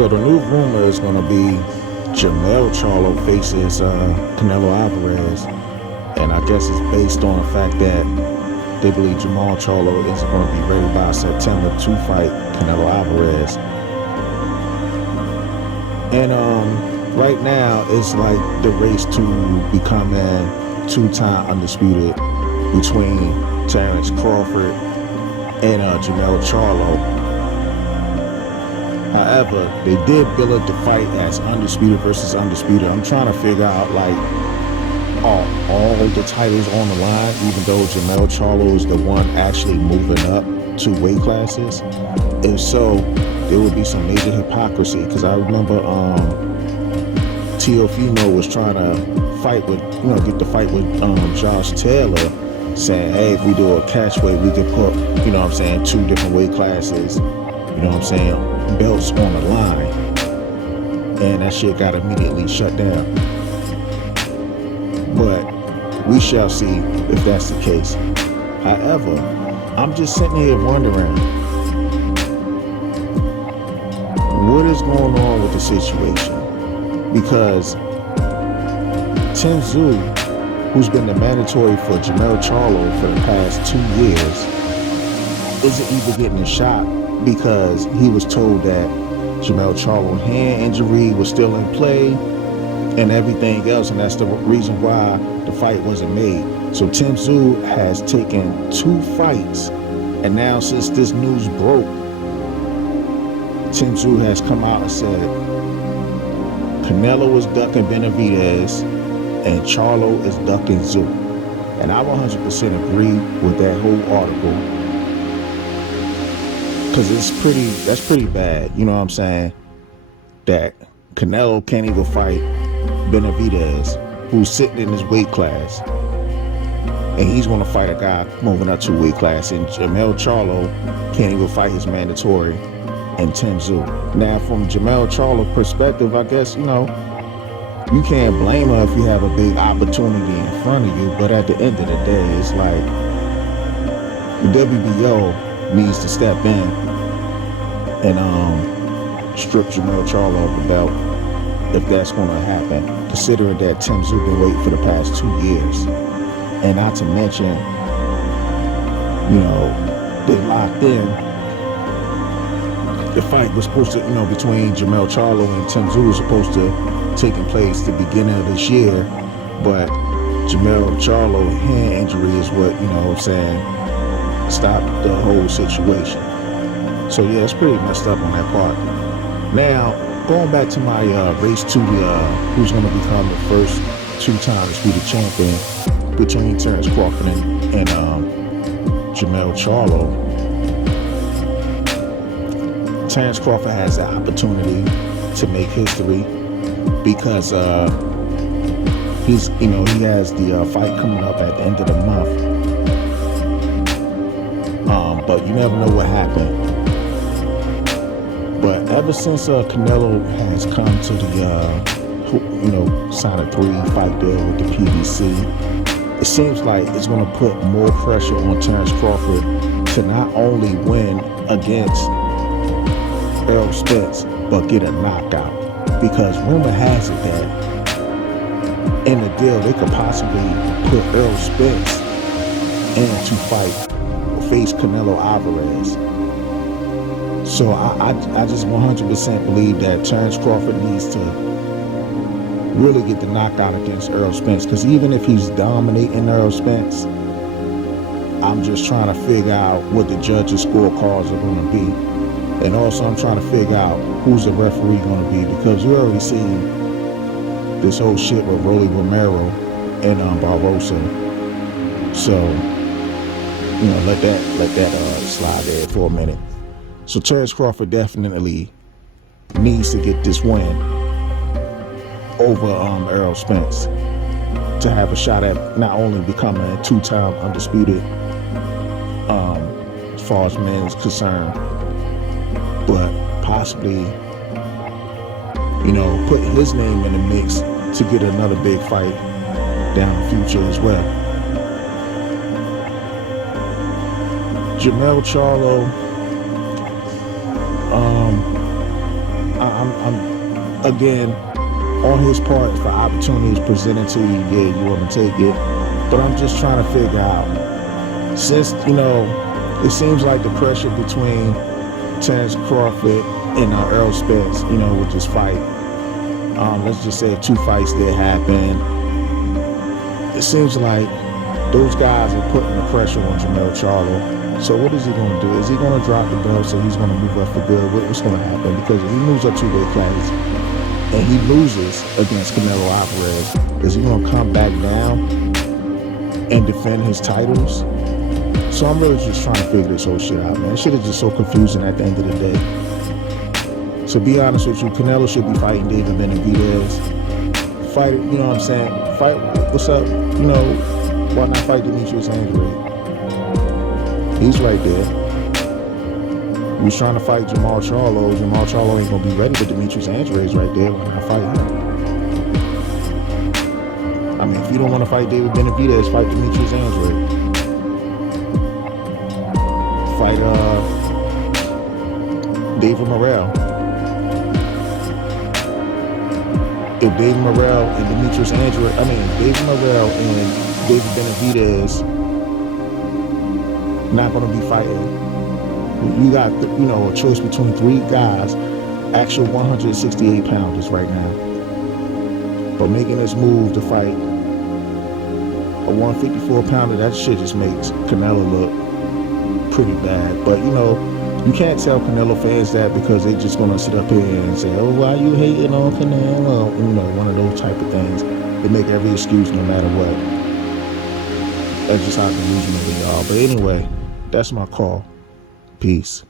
So the new rumor is going to be Jermell Charlo faces Canelo Alvarez, and I guess it's based on the fact that they believe Jermell Charlo is going to be ready by September to fight Canelo Alvarez. And right now it's like the race to become a two-time undisputed between Terrence Crawford and Jermell Charlo. However, they did bill it the fight as undisputed versus undisputed. I'm trying to figure out, like, are all the titles on the line, even though Jermell Charlo is the one actually moving up 2 weight classes? If so, there would be some major hypocrisy, because I remember Teofimo was trying to fight with, get the fight with Josh Taylor, saying, hey, if we do a catchweight, we could put, 2 different weight classes, belts on the line. And that shit got immediately shut down. But we shall see if that's the case. However, I'm just sitting here wondering, what is going on with the situation? Because Tim Tszyu, who's been the mandatory for Jermell Charlo for the past 2 years, isn't even getting a shot because he was told that Jermell Charlo's hand injury was still in play and everything else, and that's the reason why the fight wasn't made. So Tim Tszyu has taken 2 fights, and now since this news broke, Tim Tszyu has come out and said Canelo is ducking Benavidez and Charlo is ducking Tszyu. And I 100% agree with that whole article, because that's pretty bad, you know what I'm saying? That Canelo can't even fight Benavidez, who's sitting in his weight class, and he's going to fight a guy moving up 2 weight class, and Jermell Charlo can't even fight his mandatory and Tim Tszyu. Now, from Jermell Charlo's perspective, I guess, you can't blame her if you have a big opportunity in front of you, but at the end of the day, it's like the WBO needs to step in and strip Jermell Charlo of the belt if that's going to happen, considering that Tim Tszyu been waiting for the past 2 years. And not to mention, they locked in. The fight was supposed to, between Jermell Charlo and Tim Tszyu was supposed to taking place the beginning of this year, but Jermell Charlo hand injury is what, stop the whole situation. So yeah, it's pretty messed up on that part. Now, going back to my race to the who's going to become the first 2-time disputed champion between Terrence Crawford and Jermell Charlo. Terrence Crawford has the opportunity to make history because he has the fight coming up at the end of the month. But you never know what happened. But ever since Canelo has come to the, sign a 3-fight deal with the PBC, it seems like it's going to put more pressure on Terrence Crawford to not only win against Errol Spence, but get a knockout. Because rumor has it that in the deal, they could possibly put Errol Spence in to face Canelo Alvarez. So I just 100% believe that Terrence Crawford needs to really get the knockout against Errol Spence, because even if he's dominating Errol Spence, I'm just trying to figure out what the judges' scorecards are going to be. And also I'm trying to figure out who's the referee going to be, because we already seen this whole shit with Rolly Romero and Barbosa. So let that slide there for a minute. So Terrence Crawford definitely needs to get this win over Errol Spence to have a shot at not only becoming a 2-time undisputed as far as men's concerned, but possibly putting his name in the mix to get another big fight down the future as well. Jermell Charlo, I'm again, on his part, for opportunities presented to you, yeah, you want to take it. But I'm just trying to figure out, since, it seems like the pressure between Terrence Crawford and Earl Spence, with this fight, let's just say 2 fights that happened, it seems like those guys are putting the pressure on Jermell Charlo. So what is he going to do? Is he going to drop the belt so he's going to move up for good? What's going to happen? Because if he moves up 2 weight classes and he loses against Canelo Alvarez, is he going to come back down and defend his titles? So I'm really just trying to figure this whole shit out, man. Shit is just so confusing at the end of the day. So be honest with you, Canelo should be fighting David Benavidez. Fight, you know what I'm saying? Fight, what's up? Why not fight Demetrius Andrade? He's right there. He was trying to fight Jermell Charlo. Jermell Charlo ain't gonna be ready, but Demetrius Andrade's right there. Why not fight him? I mean, if you don't want to fight David Benavidez, fight Demetrius Andrade. Fight David Morrell. If David Morrell and Demetrius Andrade, David Morrell and David Benavidez not going to be fighting. You got, a choice between 3 guys, actual 168 pounders right now. But making this move to fight a 154 pounder, that shit just makes Canelo look pretty bad. But, you can't tell Canelo fans that, because they just going to sit up here and say, oh, why you hating on Canelo? One of those type of things. They make every excuse no matter what. That's just how delusional they are. But anyway, that's my call. Peace.